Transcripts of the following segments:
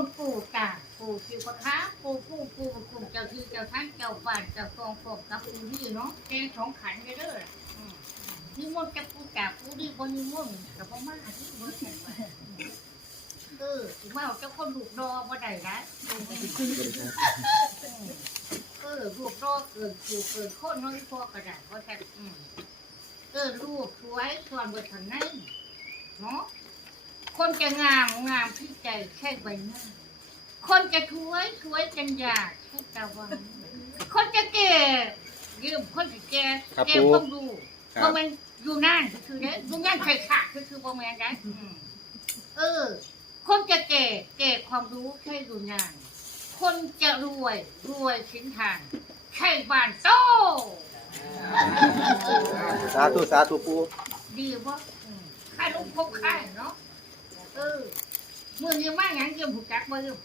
นต์ปู่ตาปู่คือพระค้าปู่ปู่ปู่คุมเจ้าที่เจ้าท่านเจ้าบ้านเจ้าทองพวกกับปู่ที่เนาะแกของขันกันเด้ออืมนิมนต์กับปู่ตาปู่ดีบนนิมนต์กับพ่อมาที่บนแขนไปเออถึงว่าเจ้าคนลูกดอบ่ได้นะเออลูกดอเกิดปู่เกิดโคตรน้อยพอกระดาษเพราะฉะนั้นเออลูกสวยส่วนบนขันนั้นเนาะ คนจะงามงามที่ใจแค่ใบหน้า คนจะถวยถวยจัญญาแค่ตะวัน คนจะแก่ยืมคนจะแก่ครับแก่ปู่พวกดูครัเพราะมันอยู่นั่นคือเนี่ยอยู่นั่นใครขาดคือคือประมาณนั้นอืมเออ คนจะแก่แก่ความรู้แค่อยู่นานคนจะรวยรวยสินทางแค่บ้านโต สาธุสาธุปูดีวะค่าลูกพบค่ายเนาะ เออมือนี้มาหยังเกี่ยวผูกจักบ่ยืม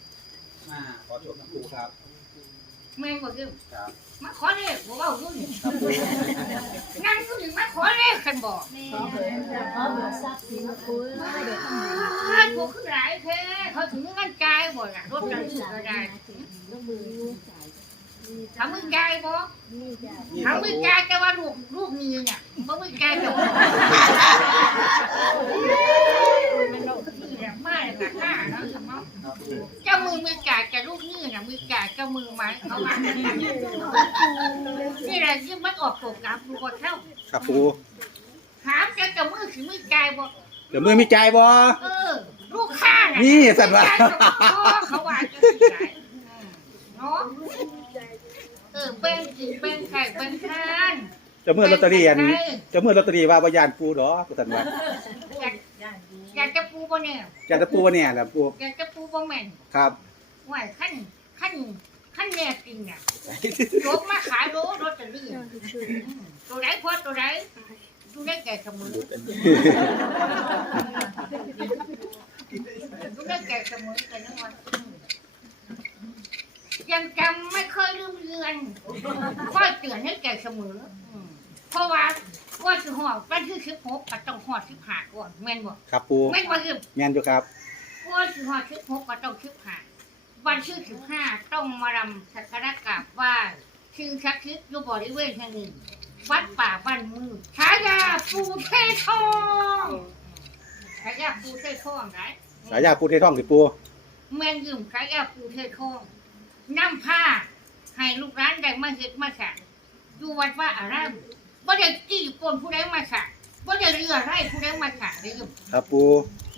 มาขอโทษนะปูครับ แม่งบ่ยืมครับ มาขอเลขบ่เว้าอยู่นี่นั่งอยู่นี่มาขอเลขคันบ่ขอเบิกขอเบิกทรัพย์สินคุณไม่ได้ทำบุญอ้าวพวกคือหลายแท้เขาถึงเงินจ่ายบ่ล่ะรถจักรยานก็ได้ยกมือจ่ายถามมึงจ่ายบ่นี่จ้ะนี่คถารัมบมึงปูจ่ายแต่ว่าลูกลูกนี่เนี่ยบ่มึงจ่ายแต่ว่ามาเลยค่ะข้าเนาะสมองครับปูเจ้ามือมือจ่ายกับลูกนี่น่ะมือจ่ายเจ้ามือไหมเขาว่านี่แหละที่มันออกโปรแกรมดูก่อนเข้าครับปูถามจะเจ้ามือถือมือจ่ายบอกเดี๋ยวมือมีใจบ่ เออ ลูกค้าน่ะนี่สัตว์วะจ่ายกับพ่อเขาว่าจะสิจ่ายเนาะเออเป็นสิเป็นไข่เป็นทาน เจะมือลอตเตอรี่อันเจะมือลอตเตอรี่ว่าบ่ยานปูดอกสันว่า อยาก อยากจะปูบ่เนี่ยยานแตะปูเนี่ยแหละปูอยากจะปูบ่แม่นครับว่าขั้นขั้นขั้นแน่จริงน่ะยกมาขายโลรถจะลื่นตัวไหนพอตัวไหนดูได้แก่เสมอดูได้แก่เสมอแต่ยังวันยังจำไม่เคยลืมเลือนค่อยเตือนให้แก่เสมออืมเพราะว่า ว่าสิหอดวันที่สิบหกก็ต้องหอดสิบห้าก่อนแม่นบ่ครับปูแม่นบ่คือแม่นอยู่ครับว่าสิหอดสิบหกก็ต้องสิบห้าวันที่สิบห้าต้องมารำสักการะกราบไหว้ชื่อชักชิดอยู่บริเวณแห่งหนึ่งวัดป่าบ้านมือฉายาปูเททองฉายาปูเททองไหนสายยาปูเทท่องสิปูแม่นยืมฉายาปูเททองนำผ้าให้ลูกร้านได้มาเฮ็ดมาสั่งอยู่วัดว่าอาราม บ่ได้จี้ปนผู้ใดมาสั่งบ่ได้เรือไร่ผู้ใดมาสั่งได้ยืมครับปู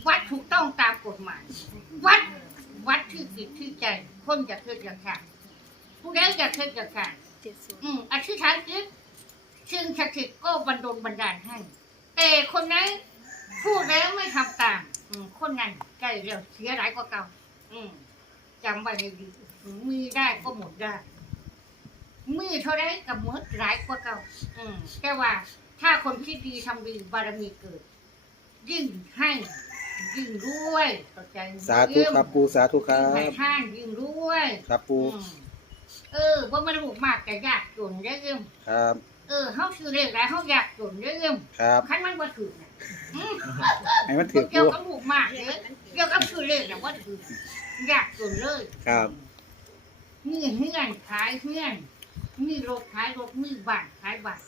วัดถูกต้องตามกฎหมาย วัดวัดที่จิตที่ใจ คนอยากเกิดอยากสั่งผู้ใดอยากเกิดอยากสั่งเจ็ดศูนย์อืมอธิษฐานจิตซึ่งศักดิ์สิทธิ์ก็บันดลบันดาลให้ แต่คนนั้นพูดแล้วไม่ทำตาม อืม คนนั้นใจเร็วเสียหลายกว่าเก่า อืมจำไว้ให้ดีอืมมีได้ก็หมดได้ มีเท่าไรกับหมดหลายกว่าเก่าอืมแต่ว่าถ้าคนคิดดีทำดีบารมีเกิด ยิ่งให้ยิ่งรวยเข้าใจไหมสาธุครับปูสาธุครัยิ่งให้บ ท่านยิ่งรวยครับปูอืมเออว่ามันถูกมากแต่ยากจนได้อยืมครับเออเขาซื้อเลขแล้วเขาอยากจนได้อยืมครับขั้นมันว่าถือนะอืม ให้มันถือเกี่ยปูวกับถูกมากเลยเกี่ยวกับซื้อเลขนะว่าถืออยากจนเลยครับมีเฮือนขายเฮือน มีรถขายรถมีบ้านขายบ้าน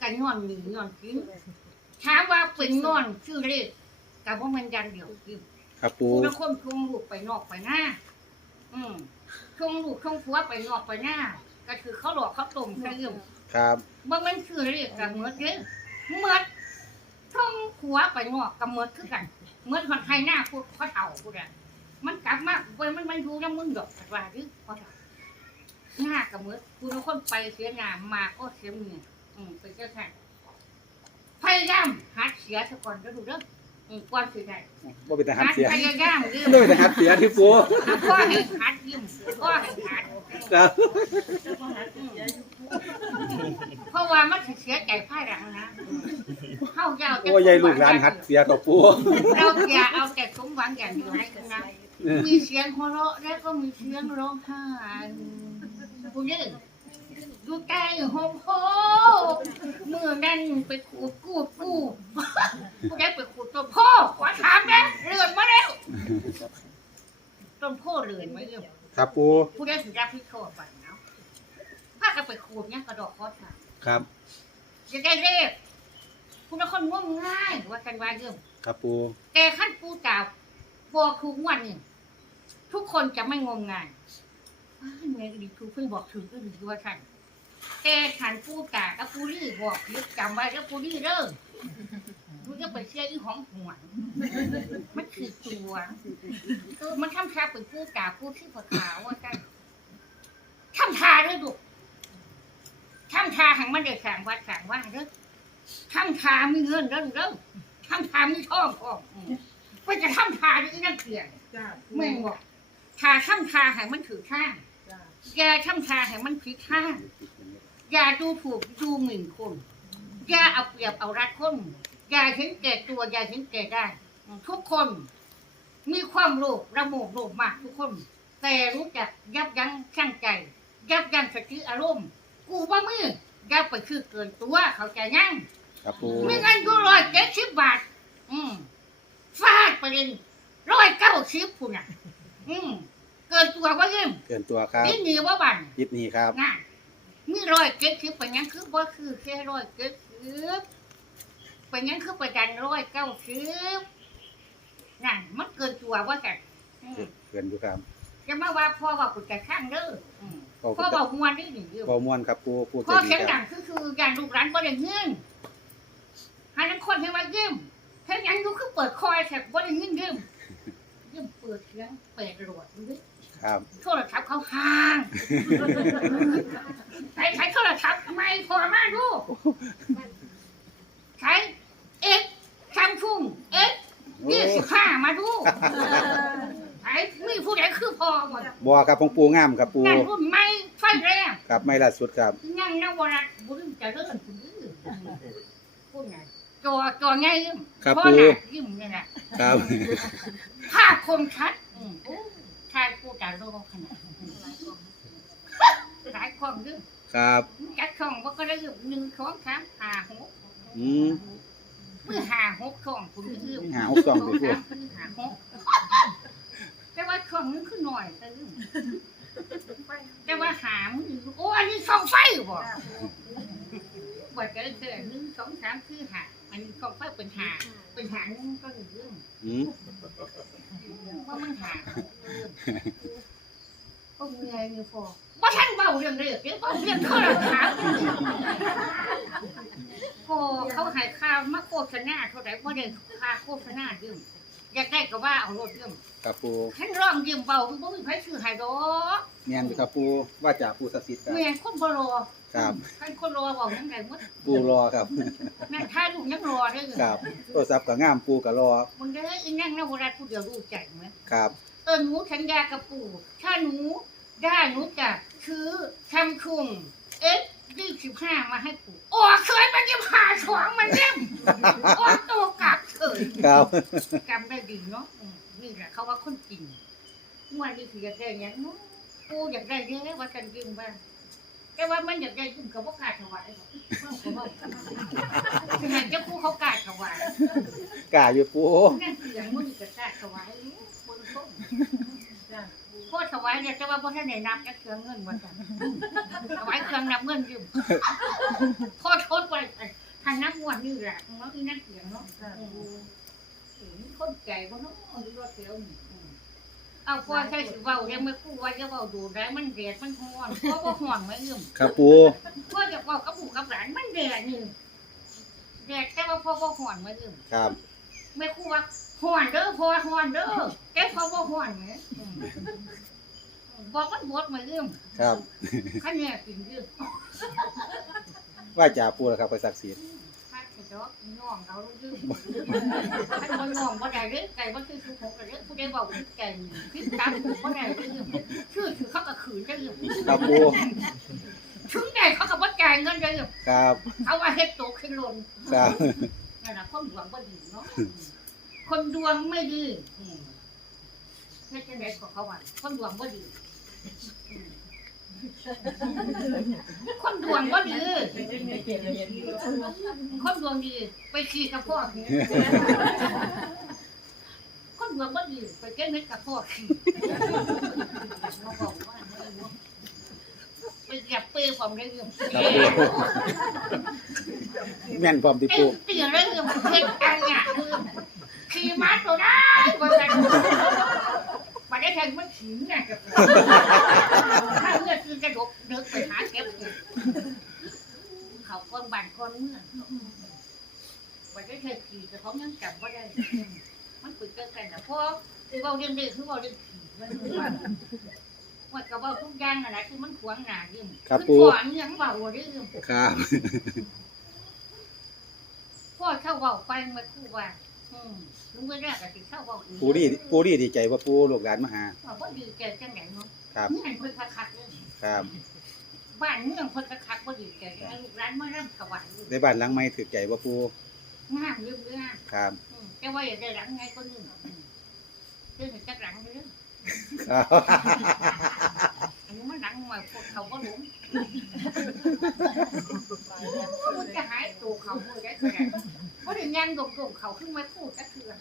กันงอนมีงอนกินถามว่าเป็นงอนชื่อเลขกับว่ามันยันเดียวกินครับปูผู้ละคนชงลูกไปนอกไปหน้าอืมชงลูกชงผัวไปนอกไปหน้าก็คือเขาหลอกเขาต้มเขายืมครับบ่แมันคือเรียกกันเหมือนเด้อเหมือนชงผัวไปนอกกับเหมือนคือกันเหมือนคนไทยหน้าพูดเขาเฒ่าพูดอะมันกลับมาเว้ยมันมันดูแล้วมึงดอกสักว่าดิเขาเฒ่า หน้ากับเหมือนคุณละคนไปเสียหน้ามาก็เสียเมียอืมเป็นเจ้าแท้พยายามหัดเสียซะก่อนเด้อดูเด้ออืมก่อนสิได้ว่าเป็นทหารหัดเสียพยายามยืมไม่เป็นทหารเสียที่ปูก็ให้หัดยืมก็ให้หัดครับเพราะว่ามันสิเสียใจภายหลังนะเข้าเจ้าจะโอ้ยยายลูกหลานหัดเสียต่อปูเราอย่าเอาแต่สมหวังอย่างเดียวให้กันนะเออมีเสียงหัวเราะแล้วก็มีเสียงร้องไห้ กูยืนดูใจโฮมโฮเมื่อนั้นไปขูดกูดกูกูได้ไปขูดตัวพ่อขอถามนะเลื่อนมาแล้วต้นนโพเรือนไว้เรื่องครับปูผู้ได้ถือรับผิดชอบไปเนาะพากันไปขูดเนี่ยกระดอกคอสค่ะครับจะได้เลขผู้ละคนง่วงง่ายว่ากันว่าเรื่องครับปูแต่ขั้นปูกล่าวบอกทุกวันนี่ทุกคนจะไม่งมงายอ้าว แม่ดีครูเพิ่งบอกถึงก็ดีว่าท่านแต่ขันปูกากับปูรี่บอกยึดจำไว้แล้วปูรี่เริ่มรู้จะไปเชื่ออีหอมหวนมันคือตัวเออมันทำชาเป็นปูกาปูที่ผัวขาวว่าท่านทำชาด้วยดูทำชาแห่งมันเด็กสั่งวัดสั่งว่าเด้อทำชามีเงินเด้อเด้อทำทามีท่องพ่อมก็จะทำทาด้วยนั่นเกลียดจ้าแม่งบอกทาทำทาให้มันถือข้างจ้า อย่าทำทาให้มันผิดข้างอย่าดูถูกดูหมิ่นคน อย่าเอาเปรียบเอารัดคน อย่าเห็นแก่ตัว อย่าเห็นแก่ได้ ทุกคนมีความโลภระโมบโลภมากทุกคน แต่รู้จักยับยั้งชั่งใจ ยับยั้งสติอารมณ์ กูว่ามือยับไปคือเกินตัวเขาใจยั่งครับปูมีเงินอยู่ร้อยเจ็ดสิบบาท อืมฟาดไปเลยร้อยเก้าสิบคุณอะ อืมเกินตัวว่าเยิ่มเกินตัวครับนี่หนีว่าบันยิดนี่ครับงานมีร้อยเจ็ดสิบเป็นหยังคือว่าคือแค่ร้อยเจ็ดสิบเป็นหยังคือประจันร้อยเก้าสิบนั่นมันเกินตัวว่ากันอืมเกินอยู่ครับจะมาว่าพ่อว่ากูจะข้างเด้ออืมพ่อพ่อบอกมวนได้หนึ่งเดียวพอมวนครับปูปูใจพอดีเสียงคดัรับงคือคืออย่างลูกหลานบ่ได้เงินหานั้นคนให้ว่ายืมเฮ็ดหยังอยู่คือเปิดคอยแท้บ่ได้เงินยืมยืมเปิดเสียงเปิดโหลดดูดิ ครับ โทรศัพท์เขาห่างใช้ใช้โทรศัพท์ทำไมโทรมาดูใช้เอ็กซัมซุงเอ็กโอ้ยี่สิบห้ามาดูใช้มีผู้ใดคือพอหมดบัวครับของปูงามครับปูนั่นรุ่นใหม่ไฟแรงครับไม่ล่าสุดครับยังนวรัตบุญจะเริ่มถึงพูดไงจอจอไงยืมครับพ่อปูหนักยืมเนี่ยแหละครับภาพคมชัดอืม โอ้ชายกูจะโลขนาดหลายความยืมครับ จัดช่องว่าก็ได้ยืมหนึ่งสองสามห้าหกอืมเมื่อห้าหกช่องคุณยืมหาหกสองไปปูสามคือห้าหกแต่ว่าช่องนึงคือหน่อยแต่ยืมแต่ว่าหามนโอ้อันนี้ช่องไฟบ่ว่าจะเจอหนึ่งสองสามคือหา อันนี้ก็ค่อยเป็นหาเป็นหานึงก็หนึ่งเรื่องอืมว่ามันหาก็เงยเงยพอว่าท่านเบาเรื่องเด็กเดี๋ยวเบาเรื่องเขาเราถามพอเขาหายข้าวมาโฆษณาเท่าไหร่ว่าเด็กค่าโฆษณายืมอยากได้ก็ว่าเอารถยืมครับปูท่านร้องยืมเบาคือบ่มีใครซื้อให้ดอกเมียนอยู่ครับปูว่าจ่าปูศักดิ์สิทธิ์ครับเมียนคนบ่รอ ครับท่านคนรอบอกยังไงมั้งปูรอครับนั่นถ้าลูกยังรอได้เลยครับโทรศัพท์ก็งามปูก็รอมึงได้อีนั่งนะเวลาผู้เดียวรู้ใจไหมครับ เออหนูสัญญากับปู่ถ้าหนูได้หนูจะซื้อทำคุงเอ็กยี่สิบห้ามาให้ปู่โอ้เคยมันจะผ่าสองมันเล่มโอ้โตกลับเฉยครับจำได้ดีเนาะอืมนี่แหละเขาว่าคนจริงเมื่อวานนี้คืออยากได้อยังเนาะปู่อยากได้เยอะว่ากันยืมบ้าง แต่ว่ามันอยากได้ยืมกับว่ากล้าถวายหรอกเขาบอกคือไงเจ้าปู่เขากล้าถวายกล้าอยู่ปูนั่นเสียงมันกระชากถวายบนต้นจ้าโคตรถวายเนี่ยจะว่าพ่อท่านไหนนับจะเครื่องเงินวันจันถวายเครื่องนับเงินอยู่พ่อโทษไปทางนับงวดนี่แหละเนาะอีนั่นเสียงเนาะจ้าคนใจบ่เนาะดูรถเสียวนี่ เอาพ่อใช้สิเว้ายังไม่คู่ว่าจะเว้าดูได้มันแดดมันร้อนเพราะว่าห่วงไม่ยืมครับปูพ่อจะเว้ากับปู่กับหลานมันแดดนี่แดดแต่ว่าพ่อบ่ห่วงไม่ยืมครับไม่คู่ว่าห่อนเด้อพอห่อนเด้อแกพอบ่ห่อนเนี่ยอืมบอกมันบดมาเรื่องครับขันเนี่ยกินเรื่องว่าจ่าปูแล้วครับไปศักดิ์สิทธิ์ข้าจะ ดอกน้องเราเรื่องขันบ่น้องบ่ได้เด้อไก่บ่คือคือของกระเด้อผู้ใดบอกคือไก่คือตามผู้บ่ได้เรื่องชื่อคือเขาก็ขืนได้เรื่ครับปูถึงได้เขาก็บ่จ่ายเงินได้เรื่ครับเอาว่าเฮ็ดโตขึ้นลนครับนั่นน่ะคนดวงบ่ดีเนาะคนดวงไม่ดีอืมเฮ็ดจังได๋ก็เขาว่าคนดวงบ่ดี คนดวงบ่ดีคนดวงดี ไปขี่กับพ่อคนเมืองบ่ดีไปเก็บเม็ดกระโพดขี้มาบอกว่าไปเหยียบเปรี้ยวผมได้ยังครับปูแม่นพร้อมที่เอ็ปูงเตี๋ยได้ยังเพ็ดอันเนี่ยคือขี่ม้าตัวได้ก็ได้มาได้แทงมันขิงเนี่ยกับ เก็บเห็ดเขาก้นบานก้นเมื่อมาได้แทงขี่แต่เขายังจำว่าได้ มันคุยกันกันนะเพราะคือเราเรื่องเด็กคือเราเรื่องขี่มันคือว่าว่ากับว่าทุกอย่างอะไรคือมันขวางหนาเรื่องครับคือปูก่อนยังเบาเรื่อง ครับ พ่อเข้าเบาไปมาคู่ว่าอืมลุงไม่ได้กับที่เข้าเบาอีกปูดีปูดีดีใจว่าปูลูกหลานมาหา ว่าบ่ดีแกจังไหนเนาะครับเงื่อนเพิ่นคักๆเลยครับ บ้านเมืองเพิ่นคักๆบ่ดีแกจังไหนลูกร้านมาร่ำถวายได้บ้านหลังใหม่ถือใจว่าปูงามเรื่องเรื่องครับ อืมแต่ว่าอย่าได้หลังไงก็นึงอืมเรื่องจักหลังเรื่องครับอันนี้มันหลังมาพวกเขาบ่หลงมันจะหายตัวเขาบ่ได้ก็ได้บ่ได้ยังดงๆเขาขึ้นมาพูดจักเทื่อ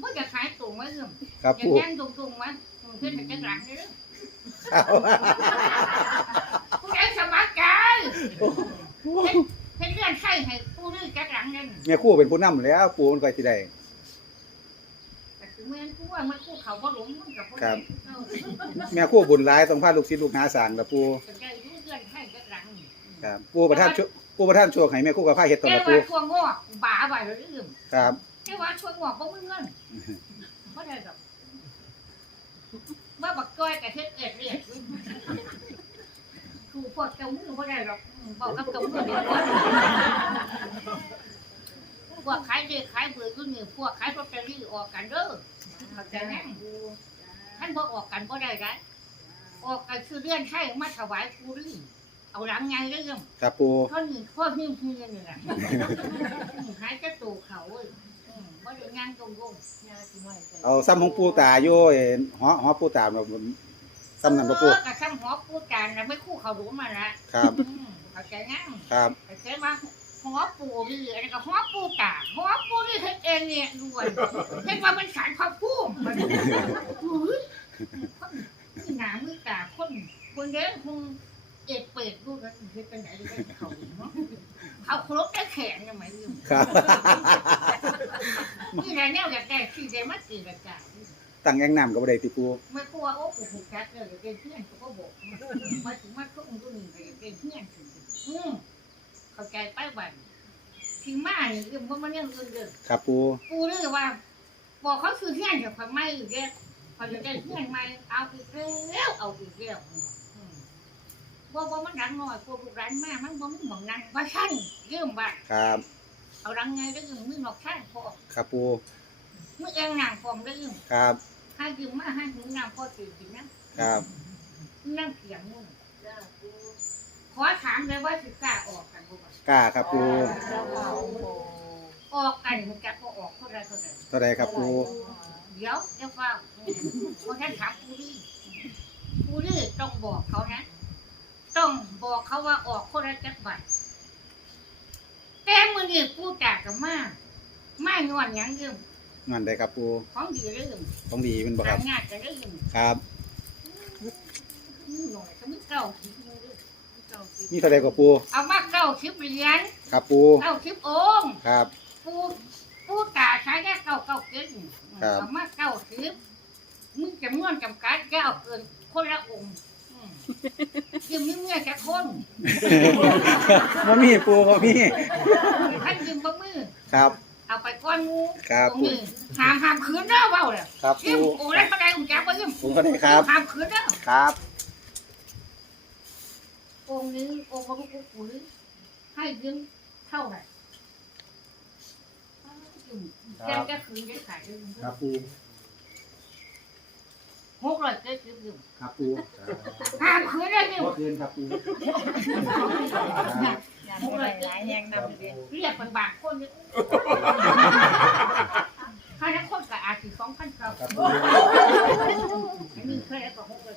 บ่จะหายตัวมาเรื่องครับอย่างปูยังดงๆมาอืมเพิ่นจักหลังเด้อ ครับผู้ใดสมัครใจเฮ็ดเรื่องใช่ให้ผู้ดื้อจักหลังนั่นแม่ครู่เป็นผู้นำแล้ว ปูมันก็สิได้ แต่ถึงแม้นผู้ว่ามันคู่เขาบ่หลงมันกับครับเออแม่ครู่บุญหลายต้องพาลูกศิษย์ลูกหาสร้างละปูสนใจรู้เรื่องให้จักหลังครับปูประทานโชคปูประทานโชคให้แม่ครู่กับข้าเฮ็ดตอนแต่ละปูว่าช่วงงอกบ้าไว้แล้วลืมครับ แต่ว่าช่วงงอกบ่มีเงินบ่ได้ดอก ว่าบักก้อยกับเฮ็ดเอ็ดเรียกถูกพวกเจ้ามือบ่ได้ดอกอืมบอกกับเจ้ามือเดี๋ยวก่อนพวกขายเด็กขายเบื่ออยู่นี่พวกขายลอตเตอรี่ออกกันเด้อเข้าใจไหมท่านพอออกกันก็ได้ได้ออกกันคือเลื่อนไข่มาถวายกูรื่เอาหลังไงเรื่องครับปูท่อนนี้ข้อหิ้มหิ้มนี่แหละหายจะตูเขาเว้ยอืม บ่ได้งานตรงตรงเอาซ้ำของปูตาอยู่ไอ้หอหอปูตาแบบซ้ำนั่นบ่ปูกับซ้ำหัวปูจานแล้วไม่คู่เขารู้มาละครับ อืมเข้าใจงั้นครับเข้าใจว่าหัวปูนี่อะไรก็หัวปูตาหัวปูนี่เฮ็ดเองเนี่ยรวยเฮ็ดว่ามันสารพระภูมิมันอุ้ยคนหนามือตาคนคนเด้คงเอ็ดเปิดดูกันเฮ็ดเป็นไหนได้เขาเนาะเขาครบได้แข็งยังไงอยู่ครับ นี่แหละแนวอยากได้ที่ได้มาตีกระจายตั้งแอ่งน้ำก็บ่ได้ติปูไม่กลัวโอ้กูผูกจักเลยอยากเป็นเพื่อนเขาก็บอกมาถึงมาทุกองค์ตัวนี้ก็อยากเป็นเพื่อนถึงอืมเข้าใจไปวันถึงมาเนี่ยเรื่องว่ามันเรื่องอื่นเด้อครับปูกูเรื่องว่า บอกเขาคือเพื่อนเดี๋ยวเขาไม่อยู่เด้อเขาจะได้เพื่อนใหม่เอาอีกแล้วเอาอีกแล้วอืมบอกว่ามันดังหน่อยกลัวลูกร้านมากมันบ่มีหมองนั่งว่าท่านเรื่องว่าครับ เอารังไงได้ยิงมือหนอกข้างพอครับปูมือเองหนังฟอมได้ยิงครับให้ยืมมาให้ถึงนำพอตื่นจริงนะครับนั่งเถียงมึงขอถามเลยว่าสิกล้าออกกันบ่บ่กล้าครับปูออกกันมันจะก็ออกเท่าไรเท่าไรเท่าใดครับปูเดี๋ยวเดี๋ยวฟังเพราะฉะนั้นถามกูดิกูดิต้องบอกเขานะ ต้องบอกเขาว่าออกคนละจักบัตร แต่มือนี่กูจากกับมาไม่นอนหยังยืมนั่นได้ครับปูของดีเรื่องต้องดีเป็นบ่คทารับงงานจะได้ยินครับ หน่อยก็ไม่เก้าสิบนึงเด้อเก้าสิบมีเท่าใดก็ปูเอามาเก้าสิบเหรียญครับปูเก้าสิบองค์ครับ ปูปูตาใช้แค่เก้าเก้าเกินครับ เอามาเก้าสิบมึงจำนวนจำกัดแกเอาเกินคนละองค์อืม ยืมมีเมียแค่คนบ่มีปูบ่มีท่านยืมบ่มือครับ เอาไปก้อนงูครับตรงนี้หามหามคืนเด้อเว้าเลยครับยืปูมโอ้ได้เท่าไหร่ผมแกบ่ยืมผมก็ได้ครับ หามคืนเด้อครับ องค์นี้องค์พระพุทธกุลให้ยืมเท่าไหร่ยืมแกจะคืนจะขายได้ยืมครับปู หกร้อยเจ็ดสิบยืมครับปูห้ามคืนได้ยืมบ่คืนครับปูหกร้อยเจ็ดสิบเรียกเป็นบาทคนเนี่ยถ้านักคนก็อาจสิสองพันเก้าครับปูอันนี้เคยแล้วก็หกร้อย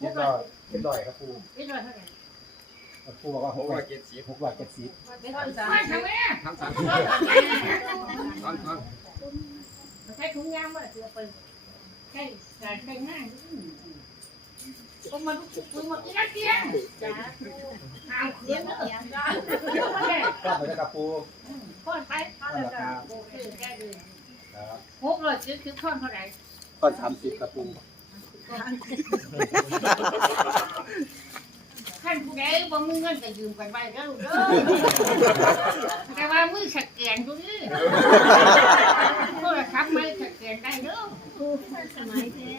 เรียบร้อยเรียบร้อยครับปูเรียบร้อยเท่าไหร่ปูบอกว่าหกร้อยเจ็ดสิบ6 6 7 0เรียบร้อยสามไม่ทำไมทั้งสามเรียบร้อยตอนตอนสช้ถุงยางมาเสือไป ใช่การใช้ง่ายก็มาดูคุยหมดอีนักเกียงจ้าหางเขียนเนอะก็ไปแล้กรับปูก้อนไปก้อนแล้วก็โอเคแค่ดีครับหกร้อยคือคือก้อนเท่าไหร่ก็สามสิบครับปู ท่านผู้ใดบ่มีเงินก็ยืมกันไว้เด้อลูกเด้อแต่ว่ามือสแกนดูนี่โทรศัพท์ไม่สแกนได้เด้อสมัยแท้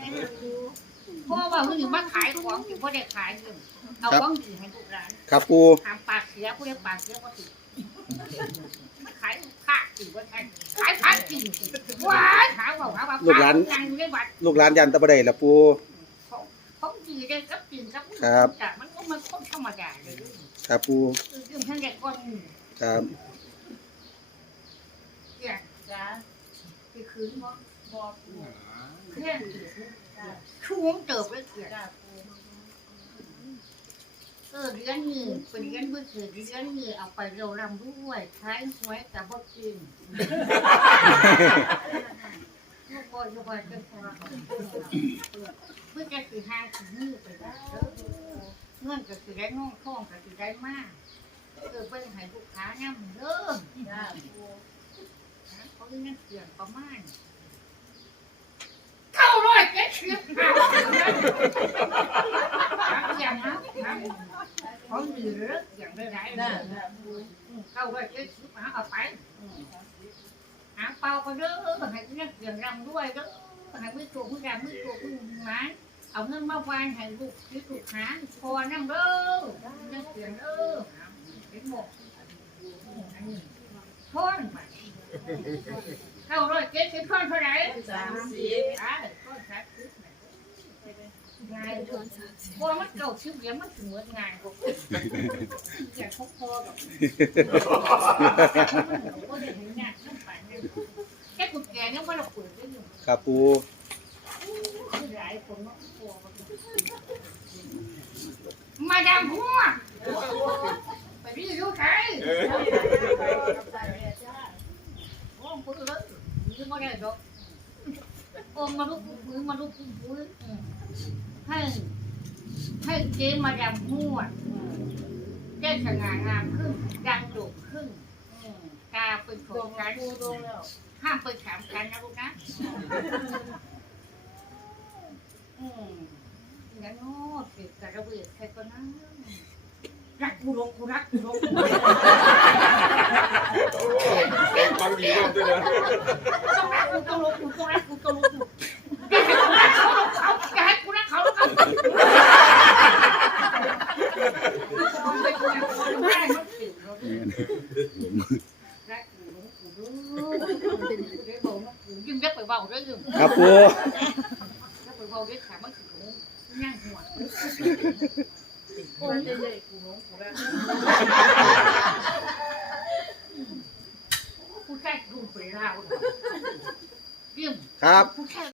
เพราะว่าเพิ่งมาขายของที่บ่ได้ขายอยู่เอาของดีให้ลูกหลานครับปูทำปากเสียผู้ใดปากเสียบ่ติขายผ้าสิว่าท่านขายผ้าจริงว้ายหาว่าหาว่าผ้ยังอยู่ในบัตรลูกหลานยันตะบะไดละปู ของดีได้กับจริงกับครับแต่มันก็มันคนธรรมดาเลยครับปูคือท่านเด็กคนครับเนี่ยจ้าคือคืนบ่บอกเพื่อนช่วงเติบเลยเกิดจ้าครูเออเลี้ยงเงินเป็นเลี้ยงเพื่อเกิดเลี้ยงเงินเอาไปเราลำด้วยใช้หวยกับบ่กินลูกบ อลลูกบอลก็พอเพื่อจะถือห้างถือมือไปได้เงินก็ถือได้น้องท่องก็ถือได้มากเออเพื่อให้ลูกค้านั่งเด้อจ้าครูเขาเงินเสียงประมาณเข้าร้อยเจ็ดสิบอย่างนั้นเขาดีเลิกอย่างไรจ้าๆจ้เข้าร้อยเจ็ดสิบหาเอาไปาเปล่าก็เด้อให้เงินเสียงรำด้วยเด้อให้มือตัวมือรำไมือตัวมือมันเอาเงินมาวางให้ลูกที่ถูกหาพอนั่งเด้อเงินเสียงเด้อเห็นหมดพ้นเข้าร้อยเจ็ดสิบพ่นเท่าไหร่สามสิบอ่าพ่นสามสิบ ง่ายเลยพอมันเก่าชิบเดียวมันถึงเมือนงานกูแกพกพอแบบก็เห็นงานน้ำปั่นแค่กุญแจเนี่ยว่าเราเปิดได้อยู่ครับปูหลายคนเนาะมาดามหัวไปพี่ดูใครโอ้คนลยนี่ม่ได้ดอกโอ้มาลูกมือมาลูกมือ ให้ ให้เจ๊มาดามหัวได้สง่างามขึ้นดังโด่งขึ้นตาเป็นขตรงงฉันครูตรงแล้วห้ามไปถามกันนะลูกนะอืมงั้นโน้ติดกระเบียดใครก็นั่งรักกูลงกูรักกูลงเด็กฟังดีมากด้วยนะต้องรักกูต้องลงกูต้องรักกูต้องลงกูอย่าให้กูรักเขาอย่าให้กูรักเขาไม่กูรักเขาไม่ได้มันสิวเราด้วยรักกูลงกูดูได้บอกนะกูยิ้มยักไปเบาได้ ยื